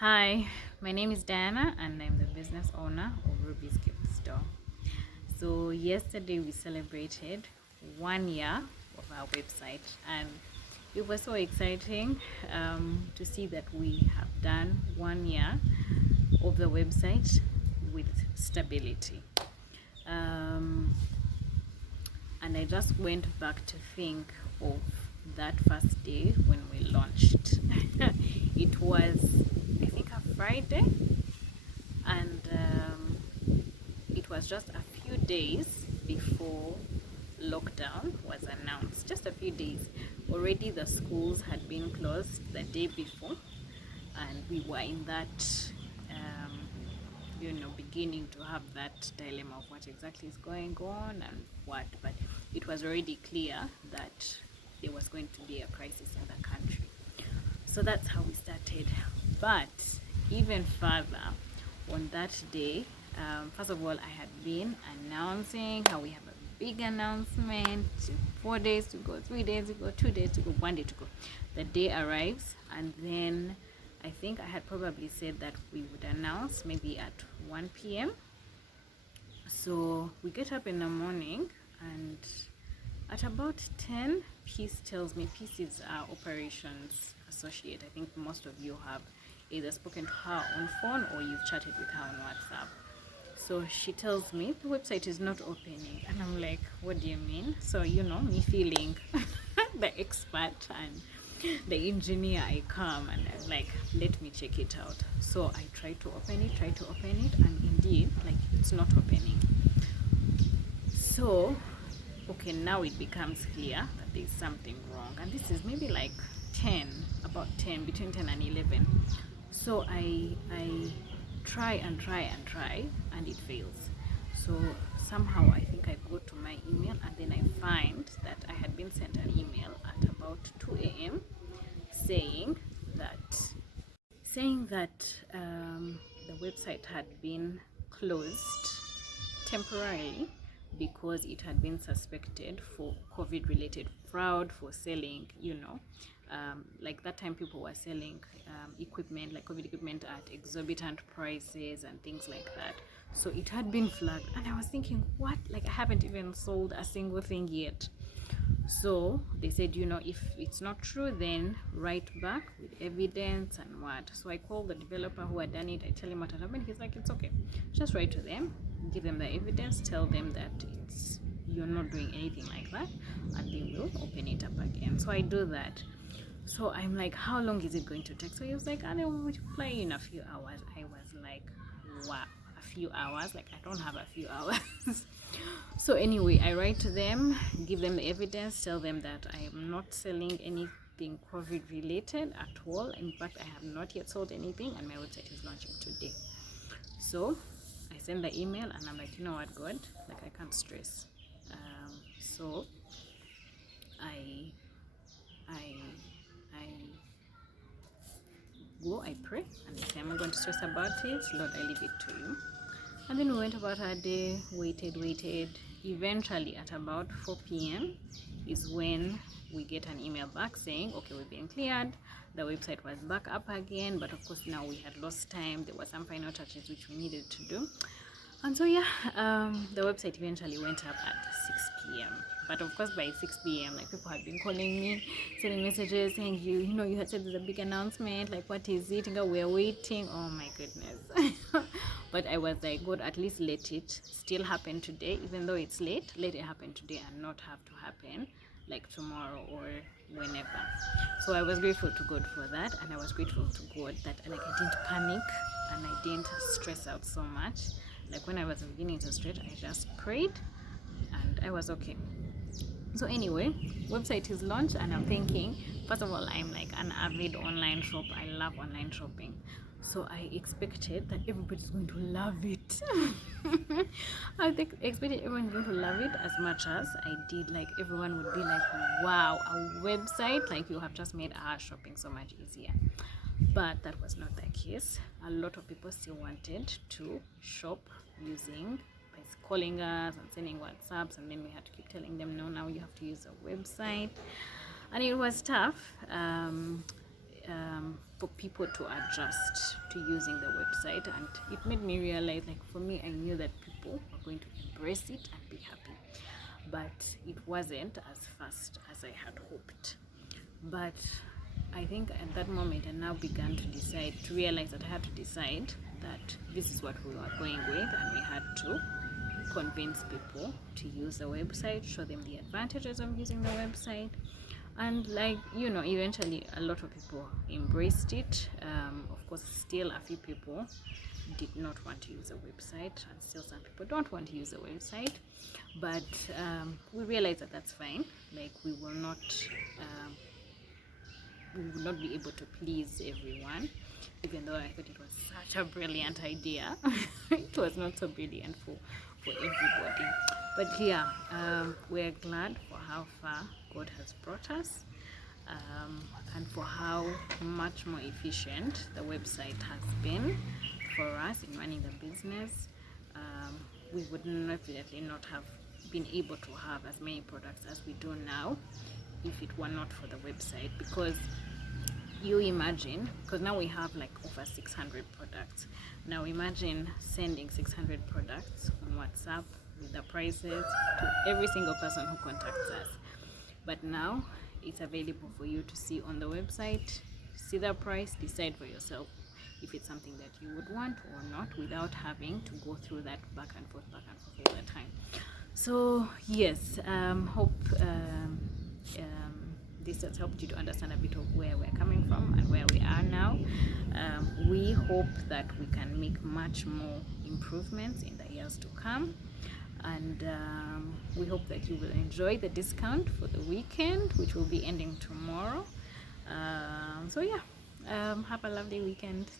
Hi, my name is Diana and I'm the business owner of Ruby's Gift Store. So yesterday we celebrated 1 year of our website, and it was so exciting to see that we have done 1 year of the website with stability. And I just went back to think of that first day when we launched. It was, I think, a Friday, and it was just a few days before lockdown was announced. Just a few days. Already the schools had been closed the day before, and we were in that beginning to have that dilemma of what exactly is going on and what, but it was already clear that there was going to be a crisis in the country. So that's how we started. But even further, on that day, first of all, I had been announcing how we have a big announcement, 4 days to go, 3 days to go, 2 days to go, 1 day to go. The day arrives, and then I think I had probably said that we would announce maybe at 1 p.m. So we get up in the morning, and at about 10, Peace tells me, Peace is our operations associate. I think most of you have either spoken to her on phone or you've chatted with her on WhatsApp. So she tells me the website is not opening, and I'm like, what do you mean? So me feeling the expert and the engineer, I come and I'm like, let me check it out. So I try to open it, and indeed, like, it's not opening. So okay, now it becomes clear that there's something wrong, and this is maybe like 10, about 10, between 10 and 11. So I try and it fails. So somehow I think I go to my email, and then I find that I had been sent an email at about 2 a.m. saying that the website had been closed temporarily because it had been suspected for COVID related fraud, for selling, like that time people were selling equipment, like COVID equipment, at exorbitant prices and things like that. So it had been flagged, and I was thinking, what? Like, I haven't even sold a single thing yet. So they said, if it's not true, then write back with evidence and what. So I called the developer who had done it. I tell him what had happened. He's like, it's okay, just write to them, give them the evidence, tell them that you're not doing anything like that, and they will open it up again. So I do that. So I'm like, how long is it going to take? So he was like, I will multiply in a few hours. I was like, wow, a few hours? Like, I don't have a few hours. So anyway, I write to them, give them the evidence, tell them that I am not selling anything COVID related at all. In fact, I have not yet sold anything, and my website is launching today. So I send the email, and I'm like, you know what, God, like, I can't stress. So I go, I pray, and I say, I'm not going to stress about it. Lord, I leave it to you. And then we went about our day, waited. Eventually, at about 4 p.m. is when we get an email back saying, okay, we've been cleared. The website was back up again, but of course now we had lost time. There were some final touches which we needed to do. And so the website eventually went up at 6 p.m. But of course by 6 p.m. like, people had been calling me, sending messages saying, you had said there's a big announcement, like, what is it? We're waiting. Oh my goodness. But I was like, God, at least let it still happen today, even though it's late. Let it happen today and not have to happen like tomorrow or whenever. So I was grateful to God for that, and I was grateful to God that, like, I didn't panic and I didn't stress out so much. Like, when I was beginning to stress, I just prayed and I was okay. So anyway, website is launched, and I'm thinking, first of all, I'm like an avid online shopper. I love online shopping. So I expected that everybody's going to love it. I expected everyone's going to love it as much as I did. Like, everyone would be like, wow, a website, like, you have just made our shopping so much easier. But that was not the case. A lot of people still wanted to shop using, by calling us and sending WhatsApps, and then we had to keep telling them, no, now you have to use a website. And it was tough. for people to adjust to using the website. And it made me realize, like, for me, I knew that people were going to embrace it and be happy, but it wasn't as fast as I had hoped. But I think at that moment I now began to realize that I had to decide that this is what we were going with, and we had to convince people to use the website, show them the advantages of using the website. And, like, eventually a lot of people embraced it. Of course, still a few people did not want to use the website, and still some people don't want to use the website. But we realized that that's fine. Like, we will not be able to please everyone, even though I thought it was such a brilliant idea. It was not so brilliant for everybody. But yeah, we're glad for how far God has brought us, and for how much more efficient the website has been for us in running the business. We would definitely not have been able to have as many products as we do now if it were not for the website. Because you imagine, because now we have like over 600 products. Now imagine sending 600 products on WhatsApp with the prices to every single person who contacts us. But now it's available for you to see on the website, see the price, decide for yourself if it's something that you would want or not, without having to go through that back and forth all the time. So yes, hope this has helped you to understand a bit of where we're coming from and where we are now. We hope that we can make much more improvements in the years to come, and we hope that you will enjoy the discount for the weekend, which will be ending tomorrow. So yeah, have a lovely weekend.